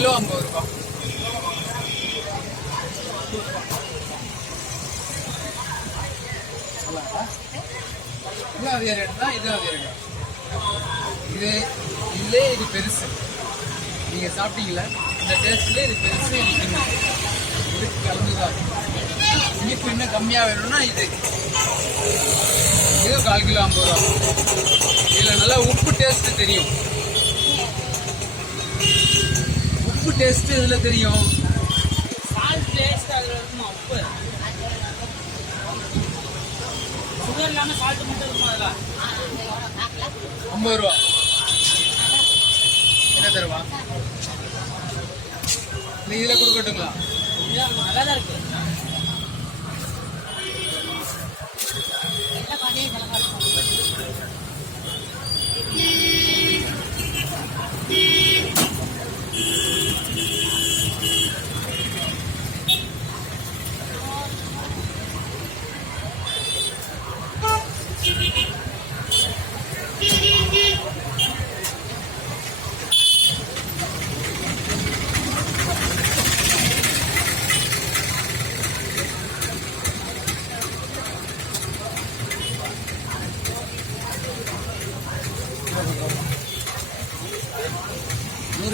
Kilo 50 ரூபா. இதெல்லாம் அதே ரேட் தான், இதுவும் அதே ரேட். இதுலேயே இது பெருசு. நீங்கள் சாப்பிட்டீங்களா இந்த டேஸ்ட்லேயே இது பெருசு. இது கலந்துதான். இனிப்பு இன்னும் கம்மியாக வேணும்னா இது 1/4 கிலோ 50 ரூபா. இதில் நல்லா உப்பு டேஸ்ட்டு தெரியும். உப்பு டேஸ்ட்டு இதில் தெரியும். சால்ட் டேஸ்ட் அதில் இருக்குமா? உப்பு சுகர் இல்லாமல் சால்ட் மட்டும் இருக்குமா? அதில் 50 ரூபா. என்ன தருவா? இல்லை இதில் கொடுக்கட்டுங்களா? நல்லா தான் இருக்கு.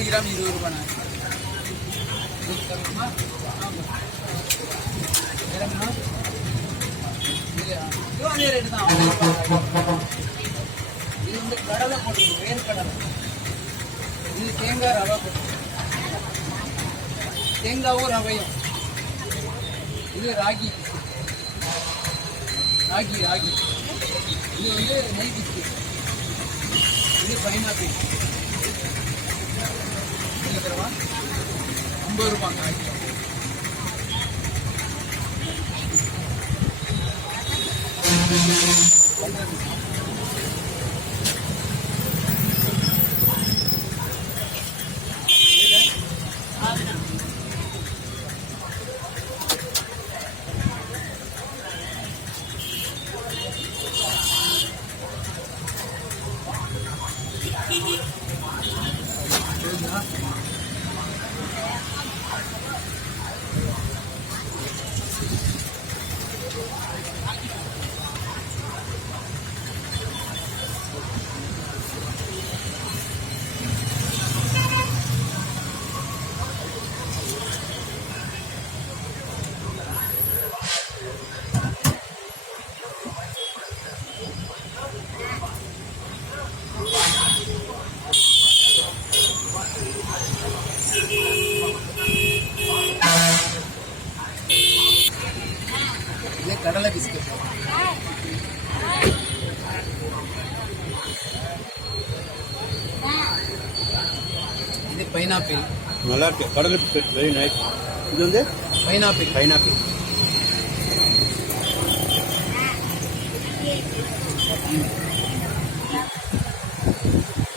கிராம் 20 ரூபாண்ணா. இதுவும் அதே ரேட்டு தான். இது வந்து கடலை போட்டுருக்கு, வேர்க்கடலை. இது தேங்காய் ரவை போட்டு, தேங்காவும் ரவையும். இது ராகி ராகி ராகி. இது வந்து நெய் பிஸ்கட். இது பைனாப்பிள். 50 ரூபாங்க. கடலை பிஸ்கட். இது பைனாப்பிள். நல்லா இருக்கு. கடலை பிஸ்கட் வெரி நைஸ். இது வந்து பைனாப்பிள். பைனாப்பிள்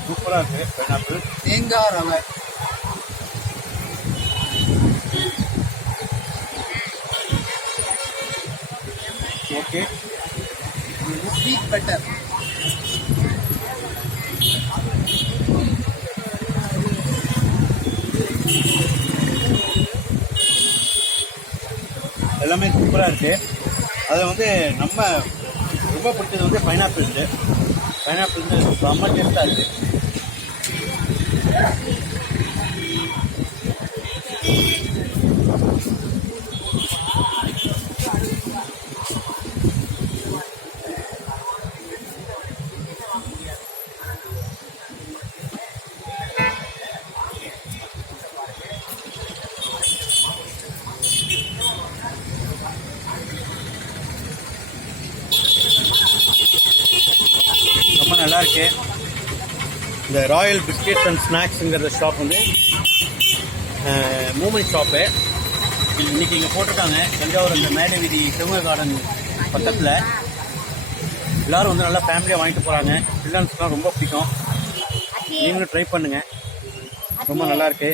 சூப்பராக இருக்கு. பைனாப்பிள். தேங்காய் ரவை. ஓகே. Sweet butter. எல்லாமே சூப்பராக இருக்குது. அதில் வந்து நம்ம ரொம்ப பிடிச்சது வந்து பைனாப்பிள். பைனாப்பிள் வந்து செம்ம டேஸ்ட்டாக இருக்குது. ரொம்ப நல்லா இருக்கு. இந்த ராயல் பிஸ்கெட்ஸ் அண்ட் ஸ்நாக்ஸுங்கிற ஷாப் வந்து மூமெண்ட் ஷாப்பு. இன்றைக்கி இங்கே போட்டிருக்காங்க தஞ்சாவூர் அந்த மேடை வீதி சிவங்க கார்டன் பக்கத்தில். எல்லோரும் வந்து நல்லா ஃபேமிலியாக வாங்கிட்டு போகிறாங்க. சில்ட்ரன்ஸ்க்குலாம் ரொம்ப பிடிக்கும். நீங்களும் ட்ரை பண்ணுங்கள், ரொம்ப நல்லாயிருக்கு.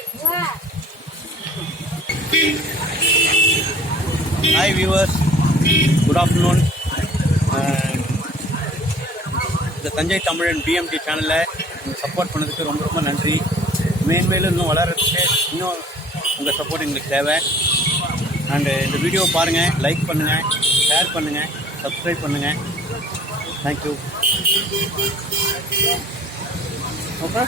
Hi viewers, good afternoon. இந்த தஞ்சை தமிழன் BMT சேனலை சப்போர்ட் பண்ணதுக்கு ரொம்ப ரொம்ப நன்றி. மேன்மேலும் இன்னும் வளர்கிறதுக்கு இன்னும் உங்கள் சப்போர்ட் எங்களுக்கு தேவை. அண்டு இந்த வீடியோவை பாருங்கள், லைக் பண்ணுங்கள், ஷேர் பண்ணுங்கள், சப்ஸ்கிரைப் பண்ணுங்கள். தேங்க்யூ. ஓகே.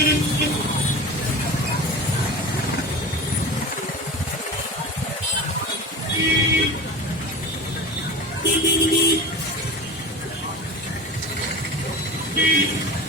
Thank you.